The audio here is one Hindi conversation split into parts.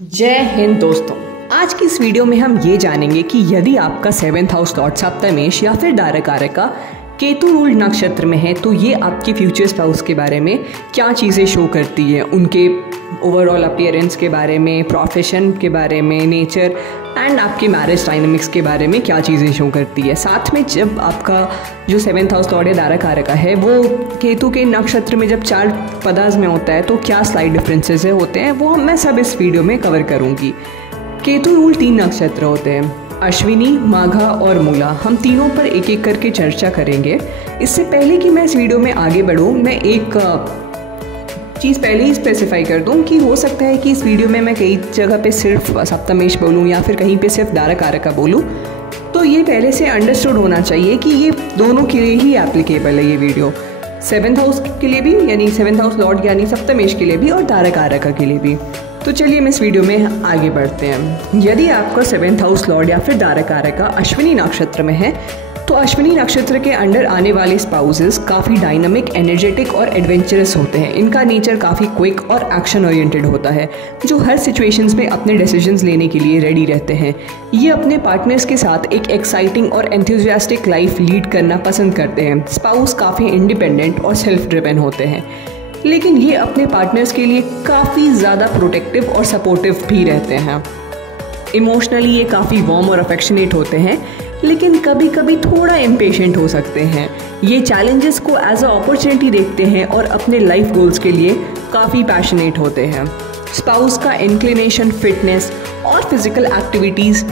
जय हिंद दोस्तों। आज की इस वीडियो में हम ये जानेंगे कि यदि आपका 7th हाउस लॉर्ड सप्तमेश या फिर धारक केतु रूल नक्षत्र में है तो ये आपके फ्यूचर स्पाउस के बारे में क्या चीज़ें शो करती है, उनके ओवरऑल अपीयरेंस के बारे में, प्रोफेशन के बारे में, नेचर एंड आपके मैरिज डायनामिक्स के बारे में क्या चीज़ें शो करती है। साथ में जब आपका जो 7th हाउस लॉर्ड या धारक है वो केतु के नक्षत्र में जब 4 पदाज में होता है तो क्या स्लाइड डिफरेंसेस होते हैं वो मैं सब इस वीडियो में कवर करूँगी। केतु रूल 3 नक्षत्र होते हैं, अश्विनी, माघा और मूला। हम तीनों पर एक एक करके चर्चा करेंगे। इससे पहले कि मैं इस वीडियो में आगे बढ़ूँ, मैं एक चीज़ पहले ही स्पेसिफाई कर दूं कि हो सकता है कि इस वीडियो में मैं कई जगह पे सिर्फ सप्तमेश बोलूं या फिर कहीं पे सिर्फ धारक बोलूं, तो ये पहले से अंडरस्टूड होना चाहिए कि ये दोनों के लिए ही एप्लीकेबल है ये वीडियो, 7th हाउस के लिए भी यानी 7th हाउस लॉर्ड यानी सप्तमेश के लिए भी और धारक के लिए भी। तो चलिए हम इस वीडियो में आगे बढ़ते हैं। यदि आपका 7th हाउस लॉर्ड या फिर धारक अश्विनी नक्षत्र में है तो अश्विनी नक्षत्र के अंडर आने वाले स्पाउसेस काफ़ी डायनामिक, एनर्जेटिक और एडवेंचरस होते हैं। इनका नेचर काफ़ी क्विक और एक्शन ओरिएंटेड होता है, जो हर सिचुएशंस में अपने डिसीजंस लेने के लिए रेडी रहते हैं। ये अपने पार्टनर्स के साथ एक एक्साइटिंग और एंथुजियास्टिक लाइफ लीड करना पसंद करते हैं। स्पाउस काफ़ी इंडिपेंडेंट और सेल्फ ड्रिवन होते हैं, लेकिन ये अपने पार्टनर्स के लिए काफ़ी ज़्यादा प्रोटेक्टिव और सपोर्टिव भी रहते हैं। इमोशनली ये काफ़ी वार्म और अफेक्शनेट होते हैं, लेकिन कभी कभी थोड़ा इम्पेशेंट हो सकते हैं। ये चैलेंजेस को एज अ अपॉर्चुनिटी देखते हैं और अपने लाइफ गोल्स के लिए काफ़ी पैशनेट होते हैं। स्पाउस का इंक्लिनेशन फिटनेस और फिजिकल एक्टिविटीज़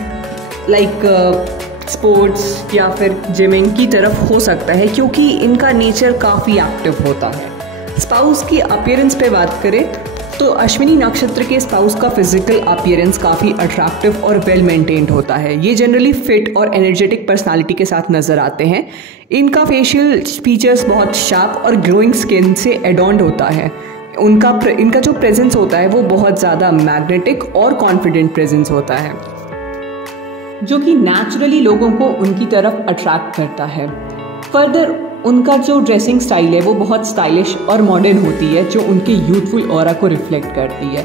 लाइक स्पोर्ट्स या फिर जिमिंग की तरफ हो सकता है, क्योंकि इनका नेचर काफ़ी एक्टिव होता है। स्पाउस की अपीयरेंस पे बात करें तो अश्विनी नक्षत्र के स्पाउस का फिजिकल अपीयरेंस काफ़ी अट्रैक्टिव और वेल मेंटेन्ड होता है। ये जनरली फिट और एनर्जेटिक पर्सनालिटी के साथ नजर आते हैं। इनका फेशियल फीचर्स बहुत शार्प और ग्लोइंग स्किन से एडॉन्ड होता है। इनका जो प्रेजेंस होता है वो बहुत ज़्यादा मैग्नेटिक और कॉन्फिडेंट प्रेजेंस होता है, जो कि नेचुरली लोगों को उनकी तरफ अट्रैक्ट करता है। फर्दर उनका जो ड्रेसिंग स्टाइल है वो बहुत स्टाइलिश और मॉडर्न होती है, जो उनके यूथफुल ऑरा को रिफ्लेक्ट करती है।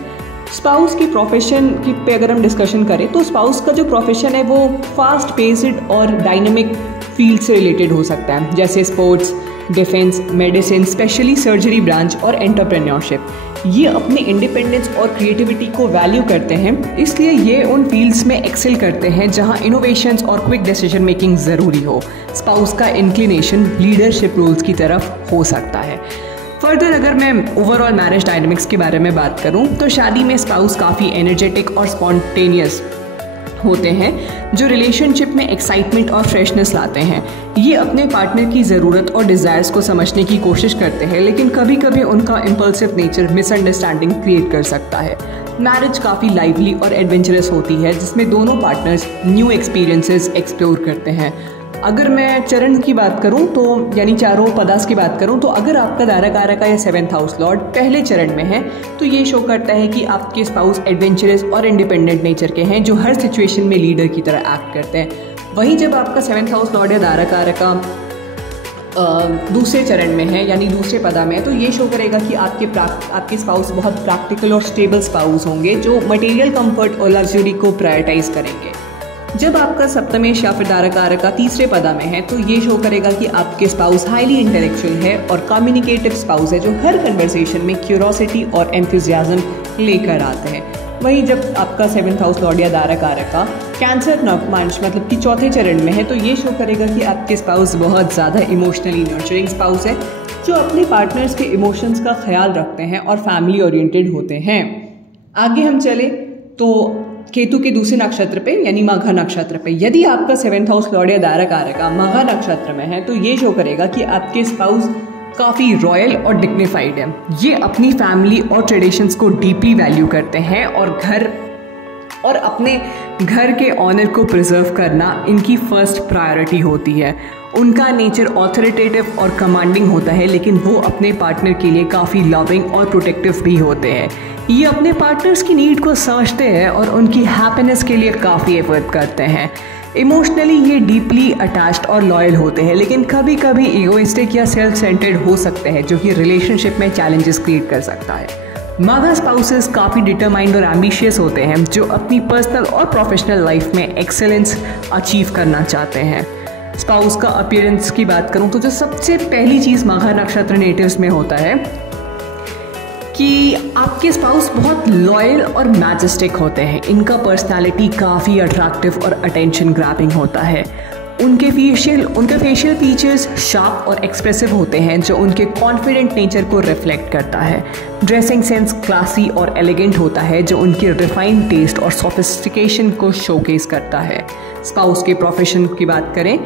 स्पाउस की प्रोफेशन की पे अगर हम डिस्कशन करें तो स्पाउस का जो प्रोफेशन है वो फास्ट पेस्ड और डायनामिक फील्ड से रिलेटेड हो सकता है, जैसे sports, defence, medicine, specially surgery branch और एंटरप्रेन्योरशिप। ये अपने इंडिपेंडेंस और क्रिएटिविटी को वैल्यू करते हैं, इसलिए ये उन फील्ड्स में एक्सेल करते हैं जहां इनोवेशंस और क्विक डिसीजन मेकिंग ज़रूरी हो। स्पाउस का इंक्लिनेशन लीडरशिप रोल्स की तरफ हो सकता है। फर्दर अगर मैं ओवरऑल मैरिज डायनामिक्स के बारे में बात करूं तो शादी में स्पाउस काफ़ी एनर्जेटिक और स्पॉन्टेनियस होते हैं, जो रिलेशनशिप में एक्साइटमेंट और फ्रेशनेस लाते हैं। ये अपने पार्टनर की ज़रूरत और डिज़ायर्स को समझने की कोशिश करते हैं, लेकिन कभी कभी उनका इम्पल्सिव नेचर मिसअंडरस्टैंडिंग क्रिएट कर सकता है। मैरिज काफ़ी लाइवली और एडवेंचरस होती है, जिसमें दोनों पार्टनर्स न्यू एक्सपीरियंसेस एक्सप्लोर करते हैं। अगर मैं चरण की बात करूं तो यानी चारों पदास की बात करूं तो अगर आपका धारक या 7th हाउस लॉर्ड पहले चरण में है तो ये शो करता है कि आपके स्पाउस एडवेंचरस और इंडिपेंडेंट नेचर के हैं, जो हर सिचुएशन में लीडर की तरह एक्ट करते हैं। वहीं जब आपका 7th हाउस लॉर्ड या धारक दूसरे चरण में है यानी दूसरे पदा में है तो ये शो करेगा कि आपके स्पाउस बहुत प्रैक्टिकल और स्टेबल स्पाउस होंगे, जो मटेरियल कंफर्ट और लग्जरी को प्रायोरिटाइज करेंगे। जब आपका सप्तमेश या फिर धारक तीसरे पदा में है तो ये शो करेगा कि आपके स्पाउस हाईली इंटेलेक्चुअल है और कम्युनिकेटिव स्पाउस है, जो हर कन्वर्सेशन में क्यूरोसिटी और एंथुजियाज्म लेकर आते हैं। वहीं जब आपका 7th हाउस लॉर्ड या धारक कैंसर नवमांश मतलब कि चौथे चरण में है तो ये शो करेगा कि आपके स्पाउस बहुत ज़्यादा इमोशनली नर्चरिंग स्पाउस है, जो अपने पार्टनर्स के इमोशंस का ख्याल रखते हैं और फैमिली ओरिएंटेड होते हैं। आगे हम चले तो केतु के दूसरे नक्षत्र पे यानी माघा नक्षत्र पे यदि आपका 7th हाउस लॉर्ड या धारक माघा नक्षत्र में है तो ये शो करेगा कि आपके स्पाउस काफ़ी रॉयल और डिग्निफाइड है। ये अपनी फैमिली और ट्रेडिशंस को डीपली वैल्यू करते हैं और अपने घर के ऑनर को प्रिजर्व करना इनकी फर्स्ट प्रायोरिटी होती है। उनका नेचर ऑथोरिटेटिव और कमांडिंग होता है, लेकिन वो अपने पार्टनर के लिए काफ़ी लविंग और प्रोटेक्टिव भी होते हैं। ये अपने पार्टनर्स की नीड को समझते हैं और उनकी हैप्पीनेस के लिए काफ़ी एफर्ट करते हैं। इमोशनली ये डीपली अटैच्ड और लॉयल होते हैं, लेकिन कभी कभी इगोइस्टिक या सेल्फ सेंटर्ड हो सकते हैं, जो कि रिलेशनशिप में चैलेंजेस क्रिएट कर सकता है। माघा स्पाउसेस काफ़ी डिटरमाइंड और एम्बिशियस होते हैं, जो अपनी पर्सनल और प्रोफेशनल लाइफ में एक्सेलेंस अचीव करना चाहते हैं। स्पाउस का अपीयरेंस की बात करूं तो जो सबसे पहली चीज़ माघा नक्षत्र नेटिव्स में होता है कि आपके स्पाउस बहुत लॉयल और मैजेस्टिक होते हैं। इनका पर्सनालिटी काफ़ी अट्रैक्टिव और अटेंशन ग्रैबिंग होता है। उनके फेशियल फीचर्स शार्प और एक्सप्रेसिव होते हैं, जो उनके कॉन्फिडेंट नेचर को रिफ्लेक्ट करता है। ड्रेसिंग सेंस क्लासी और एलिगेंट होता है, जो उनके रिफाइंड टेस्ट और सोफिस्टिकेशन को शोकेस करता है। स्पाउस के प्रोफेशन की बात करें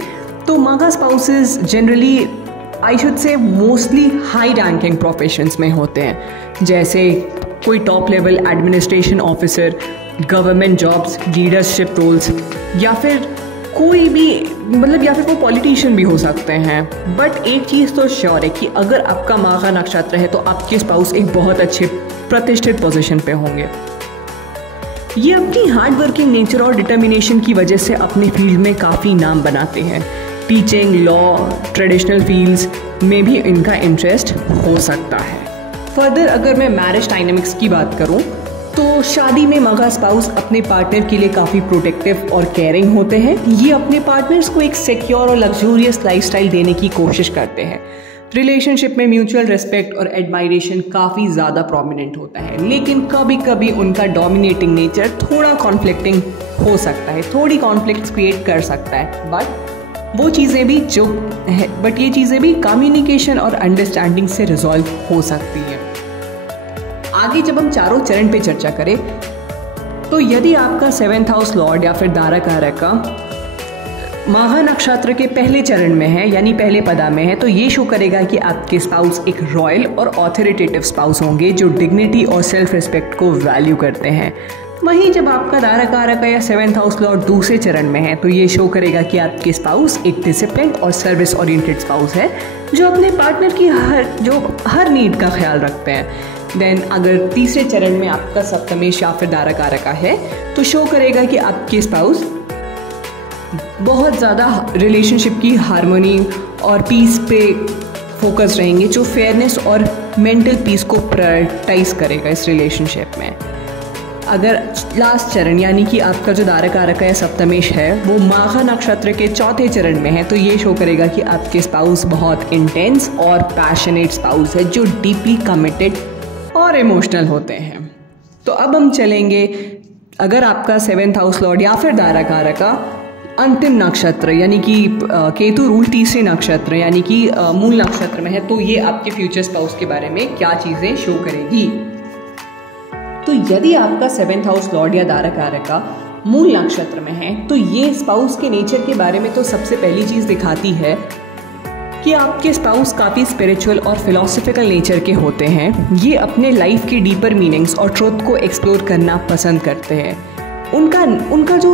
तो माघा spouses generally I should say mostly high ranking professions में होते हैं, जैसे कोई top level administration officer, government jobs, leadership roles, या फिर कोई भी या फिर कोई पॉलिटिशियन भी हो सकते हैं। बट एक चीज़ तो श्योर है कि अगर आपका माघा नक्षत्र है तो आपके स्पाउस एक बहुत अच्छे प्रतिष्ठित पोजीशन पे होंगे। ये अपनी हार्ड वर्किंग नेचर और डिटर्मिनेशन की वजह से अपने फील्ड में काफ़ी नाम बनाते हैं। टीचिंग, लॉ, ट्रेडिशनल फील्ड्स में भी इनका इंटरेस्ट हो सकता है। फर्दर अगर मैं मैरिज डायनेमिक्स की बात करूं तो शादी में माघा स्पाउस अपने पार्टनर के लिए काफ़ी प्रोटेक्टिव और केयरिंग होते हैं। ये अपने पार्टनर्स को एक सिक्योर और लग्जूरियस लाइफस्टाइल देने की कोशिश करते हैं। रिलेशनशिप में म्यूचुअल रिस्पेक्ट और एडमायरेशन काफ़ी ज़्यादा प्रोमिनेंट होता है, लेकिन कभी कभी उनका डोमिनेटिंग नेचर थोड़ा कॉन्फ्लिक्टिंग हो सकता है, थोड़ी कॉन्फ्लिक्ट्स क्रिएट कर सकता है। बट ये चीज़ें भी कम्युनिकेशन और अंडरस्टैंडिंग से रिजॉल्व हो सकती है। आगे जब हम चारों चरण पे चर्चा करें तो यदि आपका 7th हाउस लॉर्ड या फिर धारा कारक का माघा नक्षत्र के पहले चरण में है, यानी पहले पदा में है, तो ये शो करेगा कि आपके स्पाउस एक रॉयल और ऑथोरिटेटिव स्पाउस होंगे, जो डिग्निटी और सेल्फ रिस्पेक्ट को वैल्यू करते हैं। वहीं जब आपका धारा कारक या 7th हाउस लॉर्ड दूसरे चरण में है तो ये शो करेगा कि आपके स्पाउस एक डिसिप्लिन और सर्विस ओरिएंटेड स्पाउस है, जो अपने पार्टनर की हर नीड का ख्याल रखते हैं। देन अगर तीसरे चरण में आपका सप्तमेश या फिर धारा कारक है तो शो करेगा कि आपके स्पाउस बहुत ज़्यादा रिलेशनशिप की हार्मनी और पीस पे फोकस रहेंगे, जो फेयरनेस और मेंटल पीस को प्रायोरिटाइज करेगा इस रिलेशनशिप में। अगर लास्ट चरण यानी कि आपका जो धारा कारक या सप्तमेश है वो माघा नक्षत्र के चौथे चरण में है तो ये शो करेगा कि आपके स्पाउस बहुत इंटेंस और पैशनेट स्पाउस है, जो डीपली कमिटेड और इमोशनल होते हैं। तो अब हम चलेंगे, अगर आपका 7th हाउस लॉर्ड या फिर धारा कारक का अंतिम नक्षत्र यानी कि केतु रूल तीसरे नक्षत्र यानी कि मूल नक्षत्र में है, तो ये आपके फ्यूचर स्पाउस के बारे में क्या चीज़ें शो करेगी। तो यदि आपका 7th हाउस लॉर्ड या धारा कारक का मूल नक्षत्र में है तो ये स्पाउस के नेचर के बारे में तो सबसे पहली चीज़ दिखाती है कि आपके स्पाउस काफ़ी स्पिरिचुअल और फिलोसफिकल नेचर के होते हैं। ये अपने लाइफ की डीपर मीनिंग्स और ट्रुथ को एक्सप्लोर करना पसंद करते हैं। उनका जो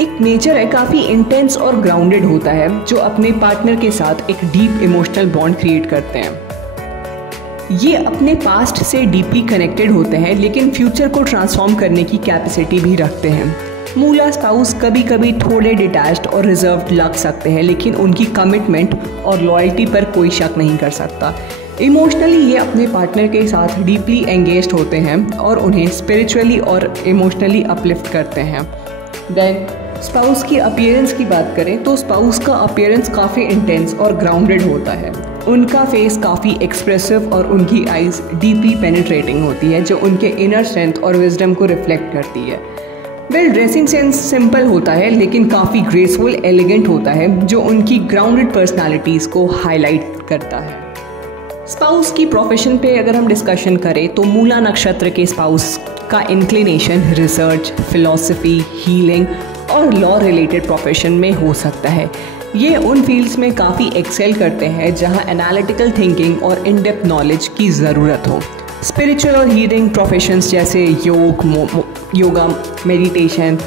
एक नेचर है काफ़ी इंटेंस और ग्राउंडेड होता है, जो अपने पार्टनर के साथ एक डीप इमोशनल बॉन्ड क्रिएट करते हैं। ये अपने पास्ट से डीपली कनेक्टेड होते हैं, लेकिन फ्यूचर को ट्रांसफॉर्म करने की कैपेसिटी भी रखते हैं। मूला स्पाउस कभी कभी थोड़े डिटैच्ड और रिजर्व्ड लग सकते हैं, लेकिन उनकी कमिटमेंट और लॉयल्टी पर कोई शक नहीं कर सकता। इमोशनली ये अपने पार्टनर के साथ डीपली एंगेज्ड होते हैं और उन्हें स्पिरिचुअली और इमोशनली अपलिफ्ट करते हैं। देन स्पाउस की अपीयरेंस की बात करें तो स्पाउस का अपीयरेंस काफ़ी इंटेंस और ग्राउंडेड होता है। उनका फेस काफ़ी एक्सप्रेसिव और उनकी आइज़ डीपली पेनिट्रेटिंग होती है, जो उनके इनर स्ट्रेंथ और विजडम को रिफ्लेक्ट करती है। ड्रेसिंग सेंस सिंपल होता है लेकिन काफ़ी ग्रेसफुल एलिगेंट होता है, जो उनकी ग्राउंडेड पर्सनालिटीज़ को हाईलाइट करता है। स्पाउस की प्रोफेशन पे अगर हम डिस्कशन करें तो मूला नक्षत्र के स्पाउस का इंक्लिनेशन रिसर्च, फिलॉसफी, हीलिंग और लॉ रिलेटेड प्रोफेशन में हो सकता है। ये उन फील्ड्स में काफ़ी एक्सेल करते हैं जहां एनालिटिकल थिंकिंग और इन डेप्थ नॉलेज की ज़रूरत हो। स्पिरिचुअल और हीलिंग प्रोफेशंस जैसे योगा, मेडिटेशन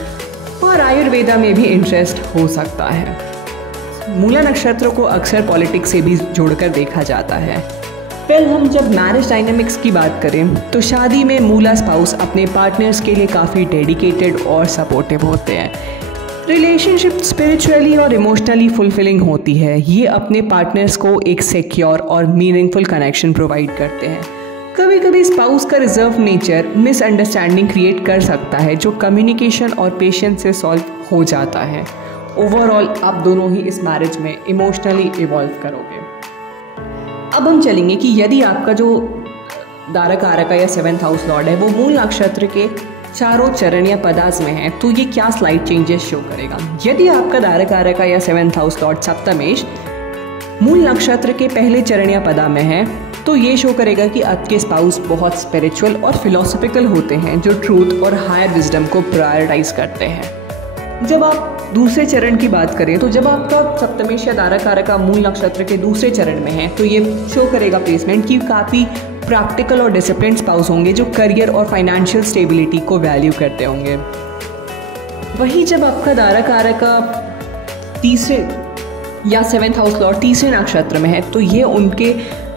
और आयुर्वेदा में भी इंटरेस्ट हो सकता है। मूला नक्षत्र को अक्सर पॉलिटिक्स से भी जोड़कर देखा जाता है। फिर हम जब मैरिज डायनेमिक्स की बात करें तो शादी में मूला स्पाउस अपने पार्टनर्स के लिए काफ़ी डेडिकेटेड और सपोर्टिव होते हैं। रिलेशनशिप स्पिरिचुअली और इमोशनली फुलफिलिंग होती है। ये अपने पार्टनर्स को एक सिक्योर और मीनिंगफुल कनेक्शन प्रोवाइड करते हैं। कभी कभी स्पाउस का रिजर्व नेचर मिसअंडरस्टैंडिंग क्रिएट कर सकता है, जो कम्युनिकेशन और पेशेंस से सॉल्व हो जाता है। ओवरऑल आप दोनों ही इस मैरिज में इमोशनली इवॉल्व करोगे। अब हम चलेंगे कि यदि आपका जो धारक कारका या 7th हाउस लॉर्ड है वो मूल नक्षत्र के चारों चरण या पदार्थ में है, तो ये क्या स्लाइड चेंजेस शो करेगा। यदि आपका धारक कारका या 7th हाउस लॉर्ड सप्तमेश मूल नक्षत्र के पहले चरण या पदा में है, तो ये शो करेगा कि आपके स्पाउस बहुत स्पिरिचुअल और फिलोसफिकल होते हैं, जो ट्रूथ और हायर विजडम को प्रायोरिटाइज करते हैं। जब आप दूसरे चरण की बात करें, तो जब आपका सप्तमेश या धारक कारका मूल नक्षत्र के दूसरे चरण में है, तो ये शो करेगा प्लेसमेंट की काफ़ी प्रैक्टिकल और डिसिप्लिन स्पाउस होंगे, जो करियर और फाइनेंशियल स्टेबिलिटी को वैल्यू करते होंगे। वहीं जब आपका धारक कारका तीसरे या 7th हाउस लॉर्ड तीसरे नक्षत्र में है, तो ये उनके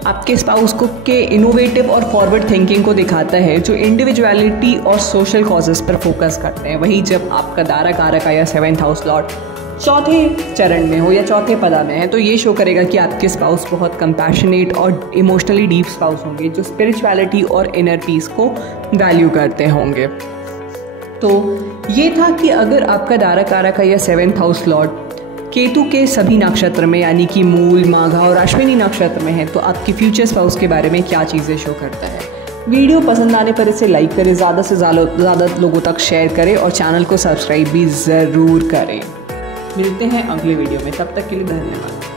आपके स्पाउस को के इनोवेटिव और फॉरवर्ड थिंकिंग को दिखाता है, जो इंडिविजुअलिटी और सोशल कॉजेस पर फोकस करते हैं। वहीं जब आपका धारक कारका या 7th हाउस लॉर्ड चौथे चरण में हो या चौथे पदा में है, तो ये शो करेगा कि आपके स्पाउस बहुत कंपैशनेट और इमोशनली डीप स्पाउस होंगे, जो स्पिरिचुअलिटी और इनर पीस को वैल्यू करते होंगे। तो ये था कि अगर आपका धारक कारका या 7th हाउस लॉर्ड केतु के सभी नक्षत्र में यानी कि मूल, माघा और अश्विनी नक्षत्र में है, तो आपकी फ्यूचर स्पाउस के बारे में क्या चीज़ें शो करता है। वीडियो पसंद आने पर इसे लाइक करें, ज़्यादा से ज़्यादा लोगों तक शेयर करें और चैनल को सब्सक्राइब भी ज़रूर करें। मिलते हैं अगले वीडियो में, तब तक के लिए धन्यवाद।